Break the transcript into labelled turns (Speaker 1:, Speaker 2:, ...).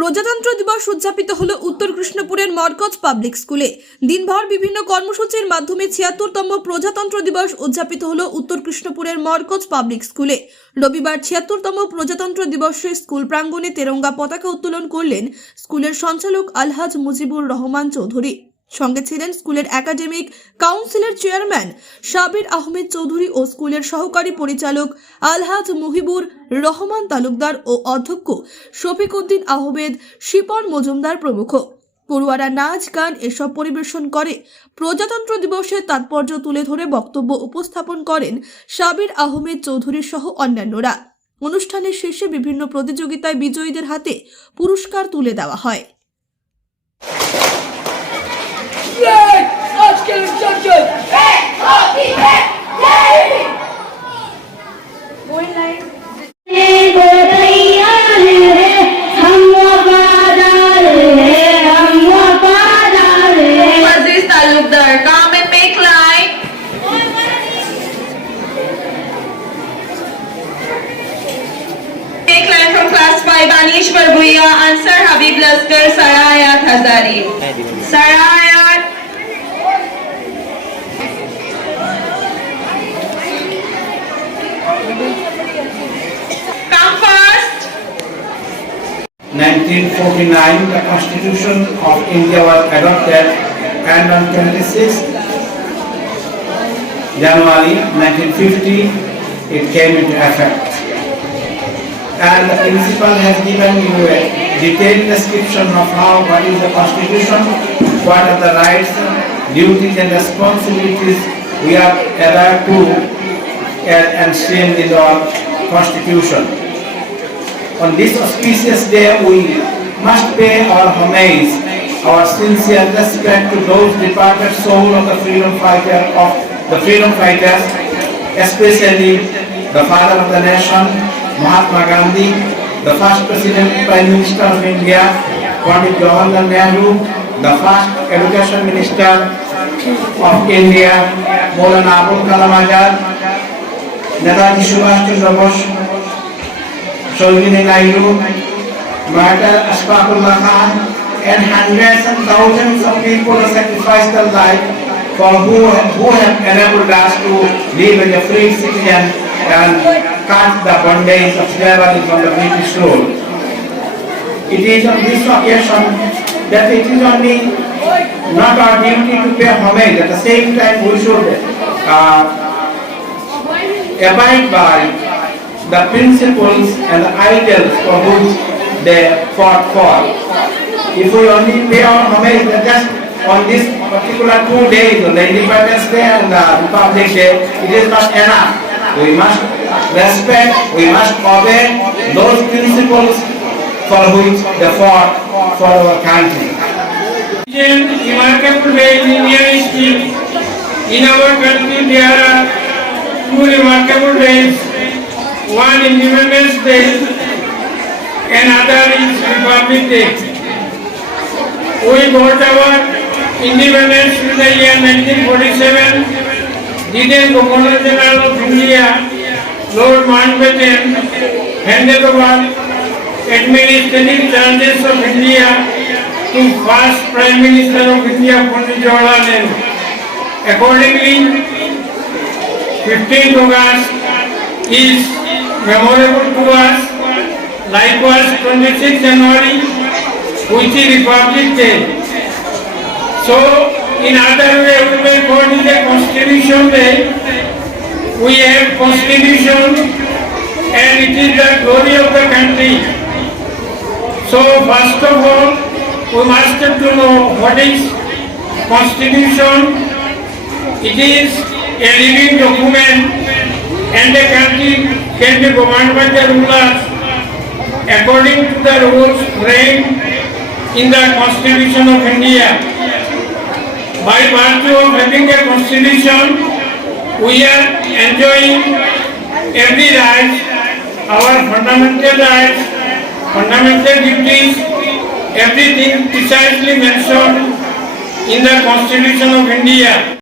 Speaker 1: প্রজাতন্ত্র দিবস উদযাপিত হলো উত্তর কৃষ্ণপুরের মরকজ পাবলিক স্কুলে। দিনভর বিভিন্ন কর্মসূচির মাধ্যমে ছিয়াত্তরতম প্রজাতন্ত্র দিবস উদযাপিত হলো উত্তর কৃষ্ণপুরের মরকজ পাবলিক স্কুলে। রবিবার ছিয়াত্তরতম প্রজাতন্ত্র দিবসে স্কুল প্রাঙ্গণে তেরঙ্গা পতাকা উত্তোলন করলেন স্কুলের সঞ্চালক আলহাজ মুজিবুর রহমান চৌধুরী। সঙ্গে ছিলেন স্কুলের একাডেমিক কাউন্সিলের চেয়ারম্যান সাবির আহমেদ চৌধুরী ও স্কুলের সহকারী পরিচালক আলহাজ মুহিবুর রহমান তালুকদার ও অধ্যক্ষ শফিক উদ্দিন আহমেদ, শিপন মজুমদার প্রমুখ। পড়ুয়ারা নাচ, গান এসব পরিবেশন করে। প্রজাতন্ত্র দিবসের তাৎপর্য তুলে ধরে বক্তব্য উপস্থাপন করেন সাবির আহমেদ চৌধুরী সহ অন্যান্যরা। অনুষ্ঠানের শেষে বিভিন্ন প্রতিযোগিতায় বিজয়ীদের হাতে পুরস্কার তুলে দেওয়া হয়।
Speaker 2: 5, Anish Barbuya, Ansar Habib Laskar, Sarayat Hazari. Sarayat. Come first.
Speaker 3: 1949, the Constitution of India was adopted and on 26 January 1950, it came into effect. And the principal has given you a detailed description of how, what is the Constitution, what are the rights, duties and responsibilities we are allowed to enshrined in our Constitution. On this auspicious day, we must pay our homage, our sincere respect to those departed soul of the freedom fighter of the freedom fighters, especially the father of the nation, Gandhi, the first president prime minister of India, Pandit Jawaharlal Nehru, the first education minister of India, Maulana Abul Kalam Azad, Netaji Subhash Chandra Bose, Sarojini Naidu, Martyr Ashfaqullah Khan, and hundreds and thousands of people have sacrificed their life for who, who have enabled us to live as a free citizen and cut the bondage of slavery from the British rule. It is on this occasion that it is only not our duty to pay homage, at the same time we should uh, abide by the principles and the ideals for which they fought for. If we only pay our homage just on this particular two days, on the Independence Day and the Republic Day, it is not enough. We must respect, we must obey those principles for which they fought for our country.
Speaker 4: in remarkable way in history. In our country, there are two remarkable days. One Independence Day, and other is Republic Day. We got our independence in the year 1947. ಗಿಡೇಂದು ಮೂಲ ಜಿಲ್ಲೆಗಳು ತಿಂಗಳಿಯ load ಮಾಡಬೇಕೆ Hyderabad administrative charges of India to first prime minister of India Pandit Jawaharlal Nehru accordingly 15 August is memorable to us likewise 26 January which is Republic Day so in other Constitution and it is the glory of the country. So first of all, we must have to know what is constitution. It is a living document and a country can be governed by the rulers according to the rules framed in the constitution of India. By virtue of having a constitution, we are enjoying every right, our fundamental rights, fundamental duties, everything precisely mentioned in the Constitution of India.